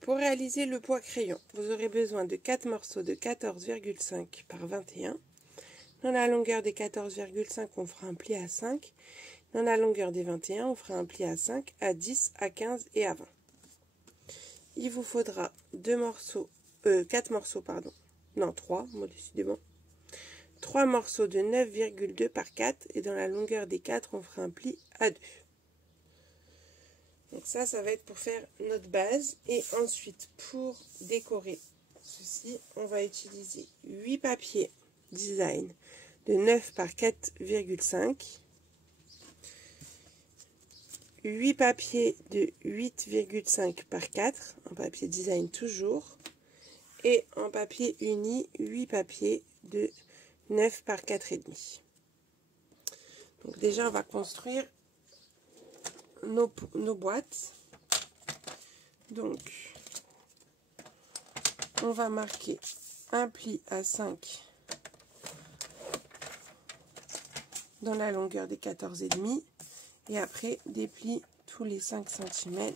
Pour réaliser le poids crayon, vous aurez besoin de 4 morceaux de 14,5 par 21. Dans la longueur des 14,5, on fera un pli à 5. Dans la longueur des 21, on fera un pli à 5, à 10, à 15 et à 20. Il vous faudra 4 morceaux, pardon. Non, 3, moi décidément. 3 morceaux de 9,2 par 4 et dans la longueur des 4, on fera un pli à 2. Donc ça va être pour faire notre base. Et ensuite, pour décorer ceci, on va utiliser 8 papiers design de 9 par 4,5. 8 papiers de 8,5 par 4, en papier design toujours, et en papier uni, 8 papiers de 9 par 4,5. Donc déjà, on va construire nos boîtes. Donc, on va marquer un pli à 5 dans la longueur des 14,5. Et après, des plis tous les 5 cm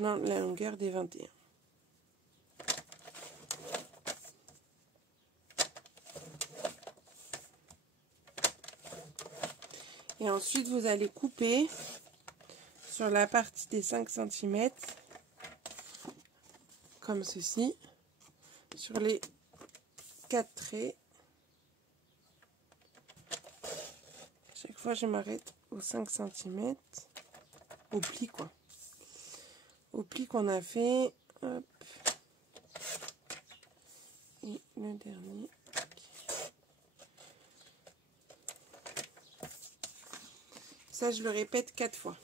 dans la longueur des 21. Et ensuite, vous allez couper sur la partie des 5 cm, comme ceci, sur les 4 traits. Chaque fois, je m'arrête aux 5 cm, au pli quoi. Au pli qu'on a fait. Hop. Et le dernier. Ça, je le répète 4 fois.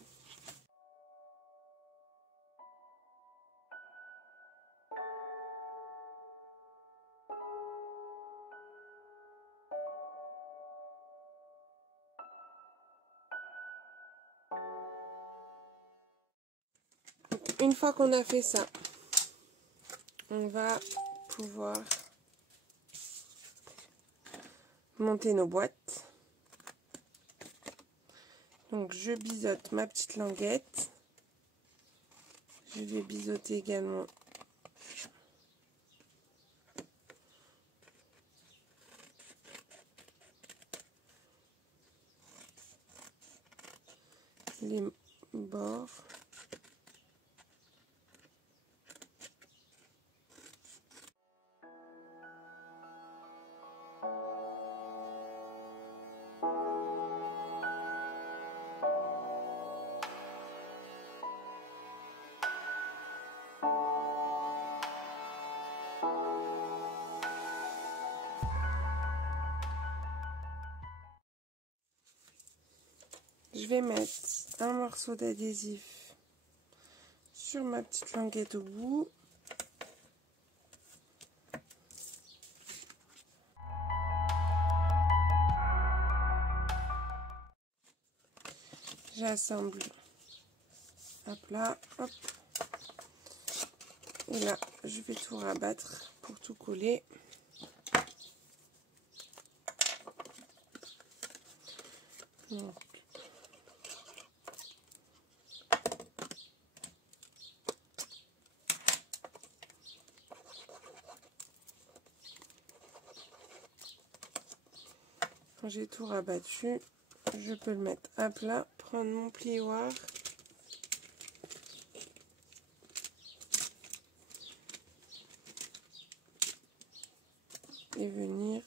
Une fois qu'on a fait ça, on va pouvoir monter nos boîtes. Donc je biseaute ma petite languette. Je vais biseauter également les bords. Je vais mettre un morceau d'adhésif sur ma petite languette au bout. J'assemble à plat, hop. Et là, je vais tout rabattre pour tout coller. Donc, quand j'ai tout rabattu, je peux le mettre à plat, prendre mon plioir et venir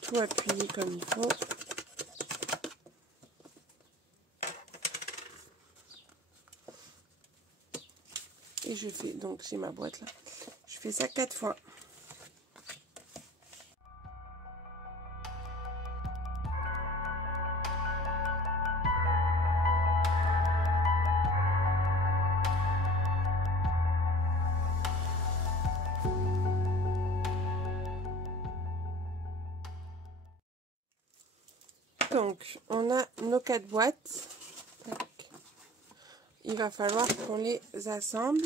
tout appuyer comme il faut. Et je fais, donc c'est ma boîte là, je fais ça 4 fois. Donc, on a nos 4 boîtes. Il va falloir qu'on les assemble.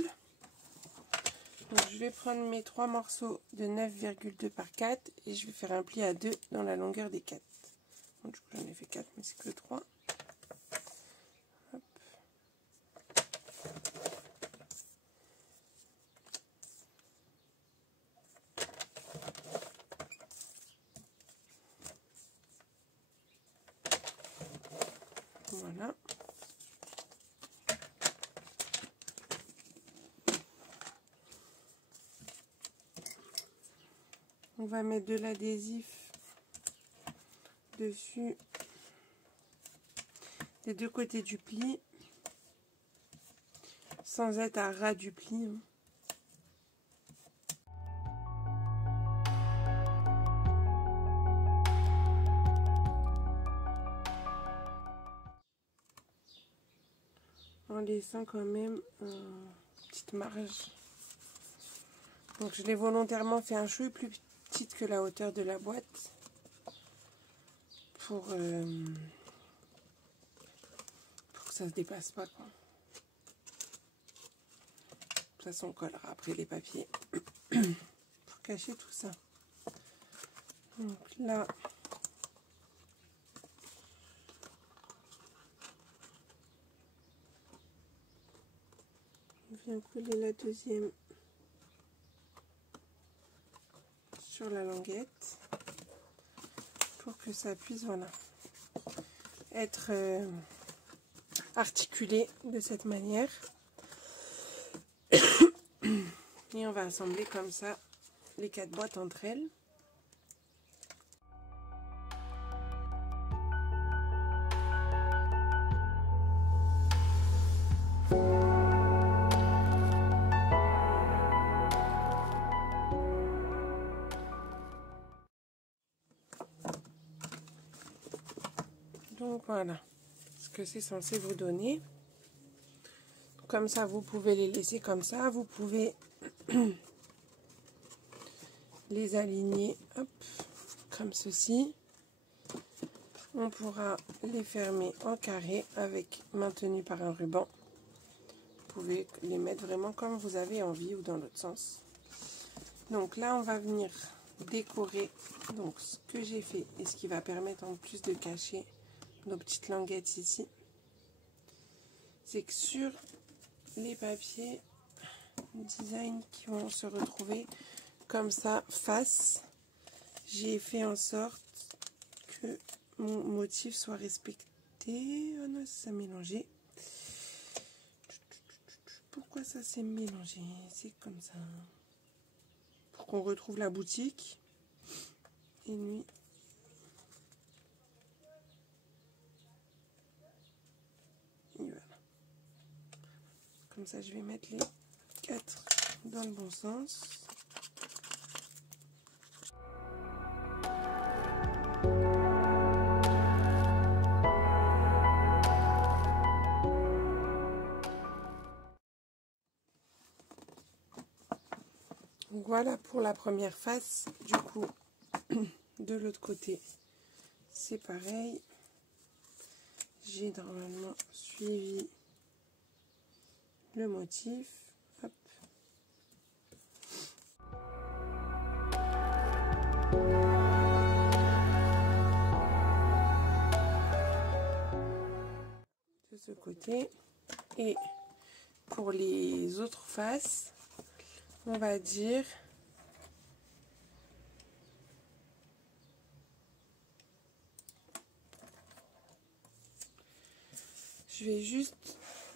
Donc, je vais prendre mes 3 morceaux de 9,2 par 4 et je vais faire un pli à 2 dans la longueur des 4. Donc, du coup, j'en ai fait 4, mais c'est que 3. Hop. Voilà. On va mettre de l'adhésif dessus des deux côtés du pli, sans être à ras du pli. En laissant quand même une petite marge. Donc je l'ai volontairement fait un chouï plus petite que la hauteur de la boîte pour que ça se dépasse pas, quoi. De toute façon on collera après les papiers pour cacher tout ça. Donc là, on vient coller la deuxième sur la languette pour que ça puisse, voilà, être articulé de cette manière. Et on va assembler comme ça les 4 boîtes entre elles. Donc voilà ce que c'est censé vous donner. Comme ça, vous pouvez les laisser comme ça. Vous pouvez les aligner, hop, comme ceci. On pourra les fermer en carré avec maintenu par un ruban. Vous pouvez les mettre vraiment comme vous avez envie ou dans l'autre sens. Donc là, on va venir décorer donc ce que j'ai fait et ce qui va permettre en plus de cacher nos petites languettes ici. C'est que sur les papiers design qui vont se retrouver comme ça face, j'ai fait en sorte que mon motif soit respecté. Oh non, ça s'est mélangé. Pourquoi ça s'est mélangé? C'est comme ça. Pour qu'on retrouve la boutique. Et lui. Et voilà. Comme ça, je vais mettre les 4 dans le bon sens. Donc voilà pour la première face. Du coup, de l'autre côté, c'est pareil. J'ai normalement suivi le motif. Hop. De ce côté. Et pour les autres faces, on va dire je vais juste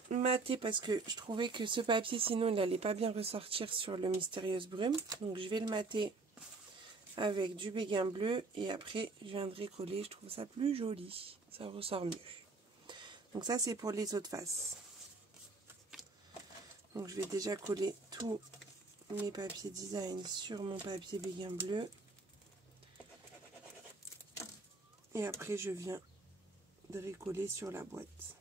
mater parce que je trouvais que ce papier sinon il n'allait pas bien ressortir sur le Mystérieuse Brume. Donc je vais le mater avec du béguin bleu et après je viendrai coller. Je trouve ça plus joli, ça ressort mieux. Donc ça c'est pour les autres faces. Donc je vais déjà coller tous mes papiers design sur mon papier béguin bleu. Et après je viens de recoller sur la boîte.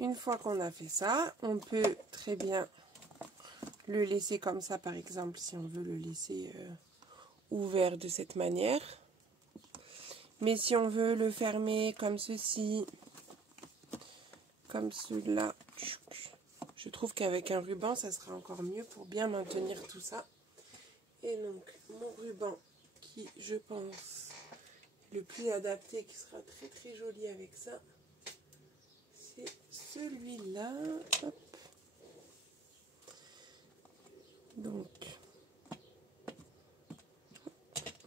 Une fois qu'on a fait ça, on peut très bien le laisser comme ça, par exemple, si on veut le laisser ouvert de cette manière. Mais si on veut le fermer comme ceci, comme celui-là, je trouve qu'avec un ruban, ça sera encore mieux pour bien maintenir tout ça. Et donc, mon ruban qui, je pense, est le plus adapté, qui sera très très joli avec ça, c'est celui-là. Donc,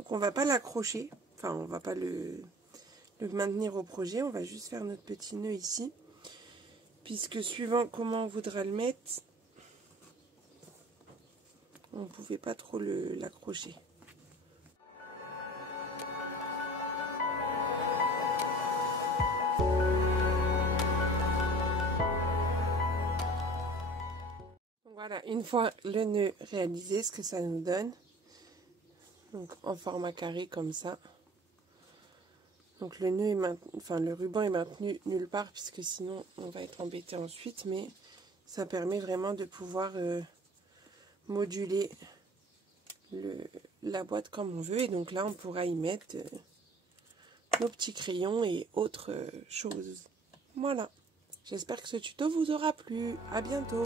on va pas l'accrocher, enfin on va pas le maintenir au projet, on va juste faire notre petit nœud ici, puisque suivant comment on voudra le mettre, on pouvait pas trop l'accrocher. Voilà, une fois le nœud réalisé, ce que ça nous donne, donc en format carré comme ça. Donc le nœud est le ruban est maintenu nulle part, puisque sinon on va être embêté ensuite, mais ça permet vraiment de pouvoir moduler la boîte comme on veut. Et donc là on pourra y mettre nos petits crayons et autres choses. Voilà, j'espère que ce tuto vous aura plu. À bientôt.